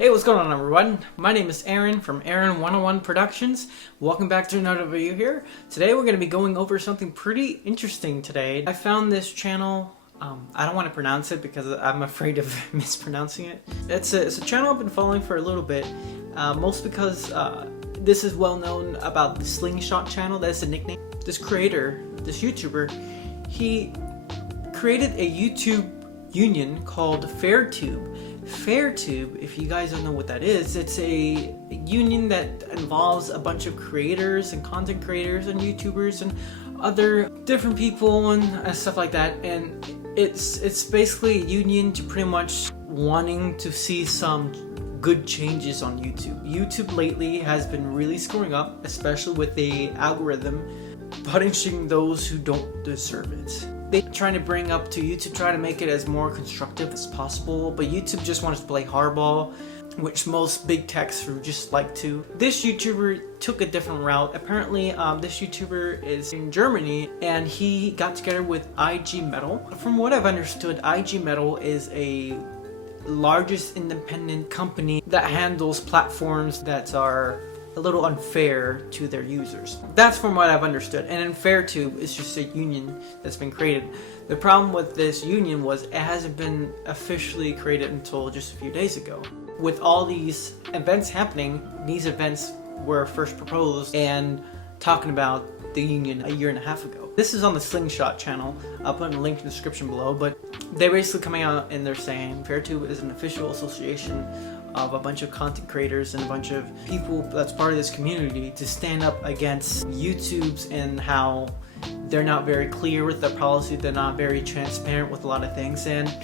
Hey, what's going on everyone? My name is Aaron from Aaron 101 Productions. Welcome back to another video here. Today we're going to be going over something pretty interesting today. I found this channel, I don't want to pronounce it because I'm afraid of mispronouncing it. It's a channel I've been following for a little bit, most because this is well known about the Slingshot channel. That's the nickname. This creator, this YouTuber, he created a YouTube union called Fairtube. Fairtube, if you guys don't know what that is, it's a union that involves a bunch of creators and content creators and YouTubers and other different people and stuff like that. And it's basically a union to pretty much wanting to see some good changes on YouTube. YouTube lately has been really screwing up, especially with the algorithm punishing those who don't deserve it. They're trying to bring up to YouTube, try to make it as more constructive as possible, but YouTube just wants to play hardball, which most big techs just like to. This YouTuber took a different route. Apparently, this YouTuber is in Germany, and he got together with IG Metal. From what I've understood, IG Metal is a largest independent company that handles platforms that are a little unfair to their users. That's from what I've understood. And then Fairtube is just a union that's been created. The problem with this union was it hasn't been officially created until just a few days ago. With all these events happening, these events were first proposed and talking about the union a year and a half ago. This is on the Slingshot channel. I'll put a link in the description below, but they're basically coming out and they're saying Fairtube is an official association of a bunch of content creators and a bunch of people that's part of this community to stand up against YouTube's and how they're not very clear with their policy, they're not very transparent with a lot of things, and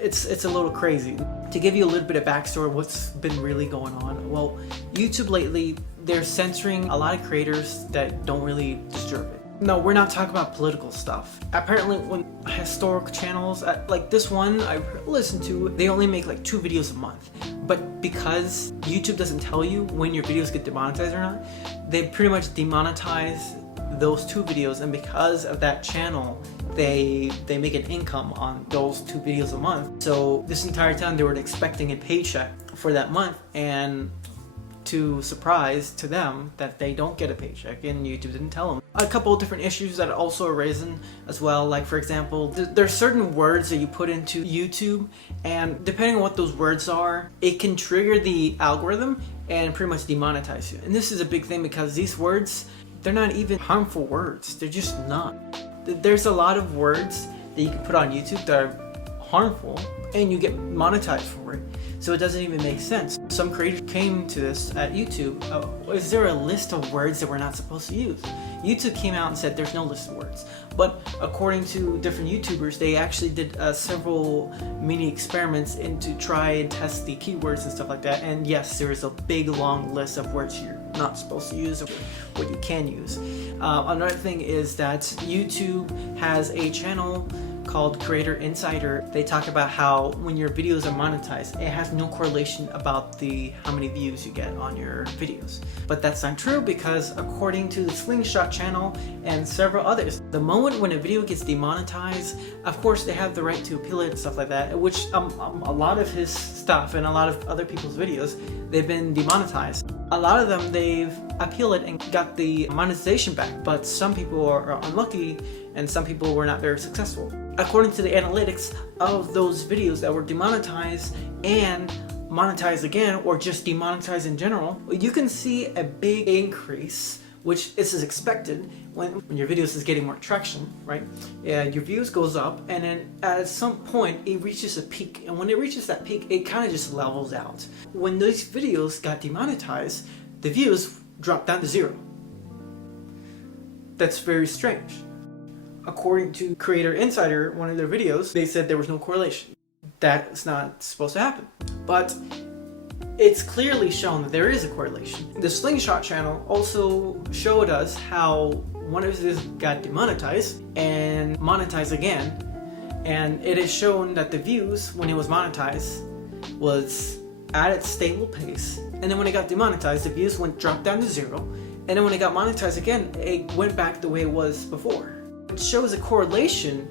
it's a little crazy. To give you a little bit of backstory of what's been really going on, well, YouTube lately, they're censoring a lot of creators that don't really deserve it. No, we're not talking about political stuff. Apparently, when historical channels, like this one I listen to, they only make like 2 videos a month. But because YouTube doesn't tell you when your videos get demonetized or not, they pretty much demonetize those 2 videos, and because of that channel, they make an income on those 2 videos a month. So this entire time they were expecting a paycheck for that month, and to surprise to them that they don't get a paycheck, and YouTube didn't tell them. A couple of different issues that also arisen as well, like for example, there's certain words that you put into YouTube, and depending on what those words are, it can trigger the algorithm and pretty much demonetize you. And this is a big thing because these words, they're not even harmful words, they're just not. There's a lot of words that you can put on YouTube that are harmful and you get monetized for it. So it doesn't even make sense. Some creators came to this at YouTube. Is there a list of words that we're not supposed to use? YouTube came out and said there's no list of words. But according to different YouTubers, they actually did several mini experiments to try and test the keywords and stuff like that. And yes, there is a big long list of words you're not supposed to use or what you can use. Another thing is that YouTube has a channel called Creator Insider. They talk about how when your videos are monetized, it has no correlation about how many views you get on your videos. But that's not true, because according to the Slingshot channel and several others, the moment when a video gets demonetized, of course they have the right to appeal it and stuff like that, which a lot of his stuff and a lot of other people's videos, they've been demonetized. A lot of them, they've appealed it and got the monetization back, but some people are unlucky and some people were not very successful. According to the analytics of those videos that were demonetized and monetized again, or just demonetized in general, you can see a big increase, which is expected when your videos is getting more traction, right? Yeah, your views goes up, and then at some point it reaches a peak, and when it reaches that peak, it kind of just levels out. When those videos got demonetized, the views dropped down to 0. That's very strange. According to Creator Insider, one of their videos, they said there was no correlation. That's not supposed to happen. But it's clearly shown that there is a correlation. The Slingshot channel also showed us how one of his got demonetized and monetized again. And it is shown that the views, when it was monetized, was at its stable pace. And then when it got demonetized, the views dropped down to 0. And then when it got monetized again, it went back the way it was before. It shows a correlation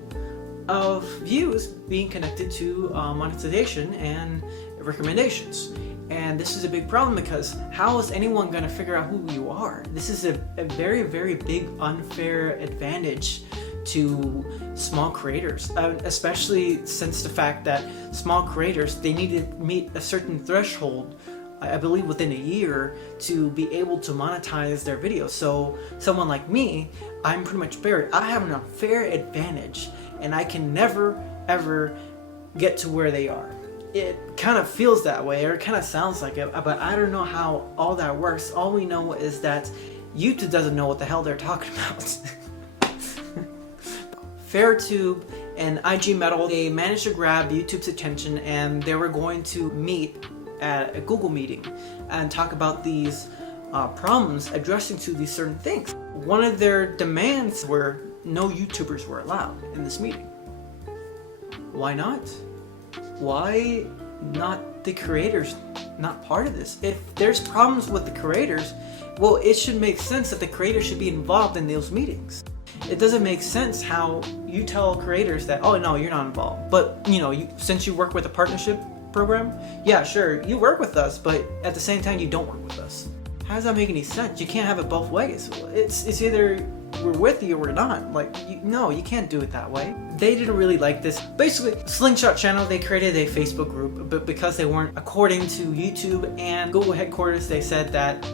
of views being connected to monetization and recommendations. And this is a big problem because how is anyone going to figure out who you are? This is a very, very big unfair advantage to small creators, especially since the fact that small creators, they need to meet a certain threshold, I believe within a year, to be able to monetize their videos. So someone like me, I'm pretty much buried. I have an unfair advantage and I can never ever get to where they are. It kind of feels that way, or it kind of sounds like it, but I don't know how all that works. All we know is that YouTube doesn't know what the hell they're talking about. Fairtube and IG Metal, they managed to grab YouTube's attention, and they were going to meet at a Google meeting and talk about these problems addressing to these certain things. One of their demands were no YouTubers were allowed in this meeting. Why not? Why not the creators not part of this? If there's problems with the creators, well, it should make sense that the creators should be involved in those meetings. It doesn't make sense how you tell creators that, oh no, you're not involved. But since you work with a partnership program, yeah, sure, you work with us, but at the same time you don't work with us. How does that make any sense? You can't have it both ways. It's either we're with you or we're not. No, you can't do it that way. They didn't really like this. Basically, Slingshot Channel, they created a Facebook group, but because they weren't according to YouTube and Google headquarters, they said that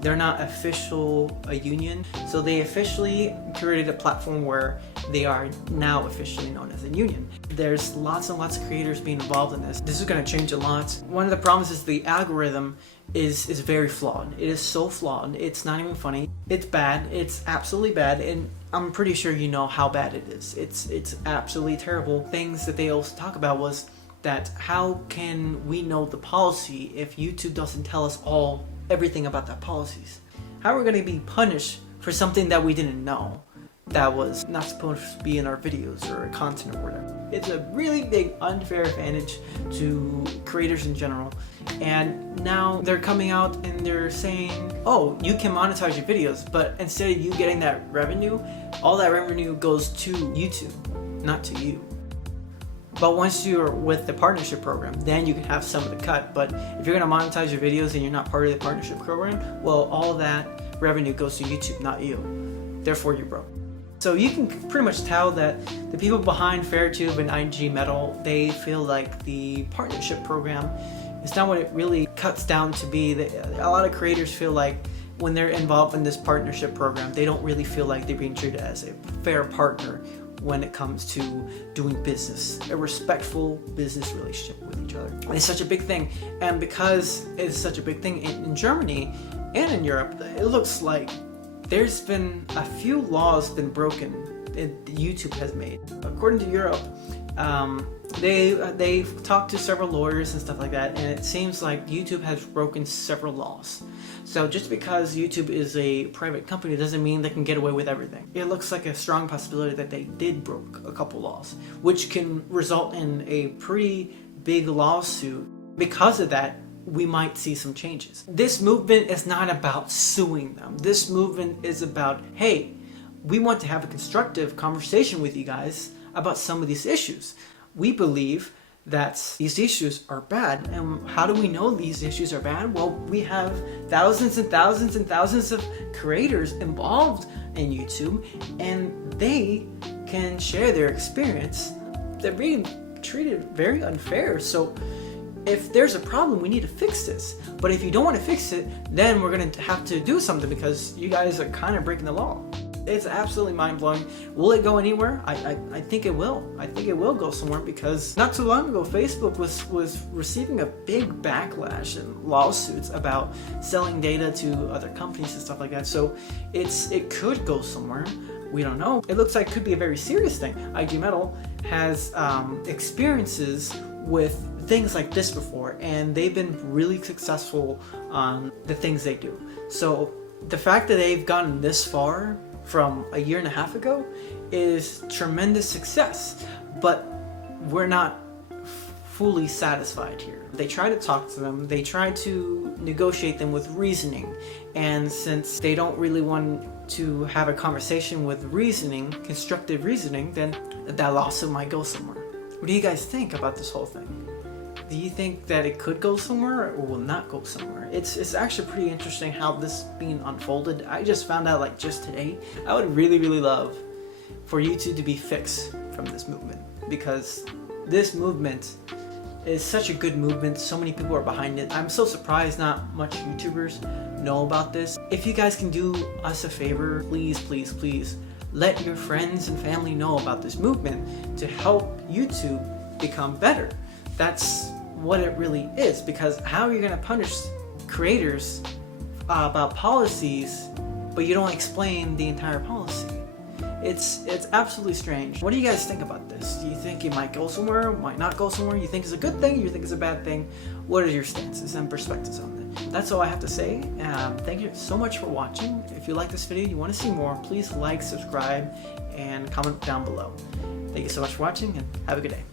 they're not official a union. So they officially created a platform where they are now officially known as a union. There's lots and lots of creators being involved in this. This is going to change a lot. One of the problems is the algorithm is very flawed. It is so flawed. It's not even funny. It's bad. It's absolutely bad. And I'm pretty sure you know how bad it is. It's absolutely terrible. Things that they also talk about was that how can we know the policy if YouTube doesn't tell us everything about that policies? How are we going to be punished for something that we didn't know that was not supposed to be in our videos or content or whatever? It's a really big unfair advantage to creators in general. And now they're coming out and they're saying, oh, you can monetize your videos, but instead of you getting that revenue, all that revenue goes to YouTube, not to you. But once you're with the partnership program, then you can have some of the cut. But if you're going to monetize your videos and you're not part of the partnership program, well, all that revenue goes to YouTube, not you. Therefore, you're broke. So you can pretty much tell that the people behind Fairtube and IG Metal, they feel like the partnership program is not what it really cuts down to be. A lot of creators feel like when they're involved in this partnership program, they don't really feel like they're being treated as a fair partner when it comes to doing business, a respectful business relationship with each other. It's such a big thing, and because it's such a big thing in Germany and in Europe, it looks like there's been a few laws been broken that YouTube has made. According to Europe, they've talked to several lawyers and stuff like that, and it seems like YouTube has broken several laws. So just because YouTube is a private company doesn't mean they can get away with everything. It looks like a strong possibility that they did broke a couple laws, which can result in a pretty big lawsuit. Because of that, we might see some changes. This movement is not about suing them. This movement is about, hey, we want to have a constructive conversation with you guys about some of these issues. We believe that these issues are bad. And how do we know these issues are bad? Well, we have thousands and thousands and thousands of creators involved in YouTube, and they can share their experience. They're being treated very unfair. So if there's a problem, we need to fix this. But if you don't want to fix it, then we're going to have to do something because you guys are kind of breaking the law. It's absolutely mind-blowing. Will it go anywhere? I think it will. I think it will go somewhere because not too long ago, Facebook was receiving a big backlash and lawsuits about selling data to other companies and stuff like that. So it could go somewhere. We don't know. It looks like it could be a very serious thing. IG Metal has experiences with things like this before, and they've been really successful on the things they do. So the fact that they've gotten this far from a year and a half ago is tremendous success, but we're not fully satisfied here. They try to talk to them, they try to negotiate them with reasoning, and since they don't really want to have a conversation with reasoning, constructive reasoning, then that lawsuit might go somewhere. What do you guys think about this whole thing? Do you think that it could go somewhere or will not go somewhere? It's actually pretty interesting how this is being unfolded. I just found out like just today. I would really love for YouTube to be fixed from this movement, because this movement is such a good movement. So many people are behind it. I'm so surprised not much YouTubers know about this. If you guys can do us a favor, please let your friends and family know about this movement to help YouTube become better. That's what it really is, because how are you going to punish creators about policies but you don't explain the entire policy? It's absolutely strange. What do you guys think about this? Do you think it might go somewhere, might not go somewhere? You think it's a good thing? You think it's a bad thing? What are your stances and perspectives on that? That's all I have to say. Thank you so much for watching. If you like this video, you want to see more, please like, subscribe, and comment down below. Thank you so much for watching, and have a good day.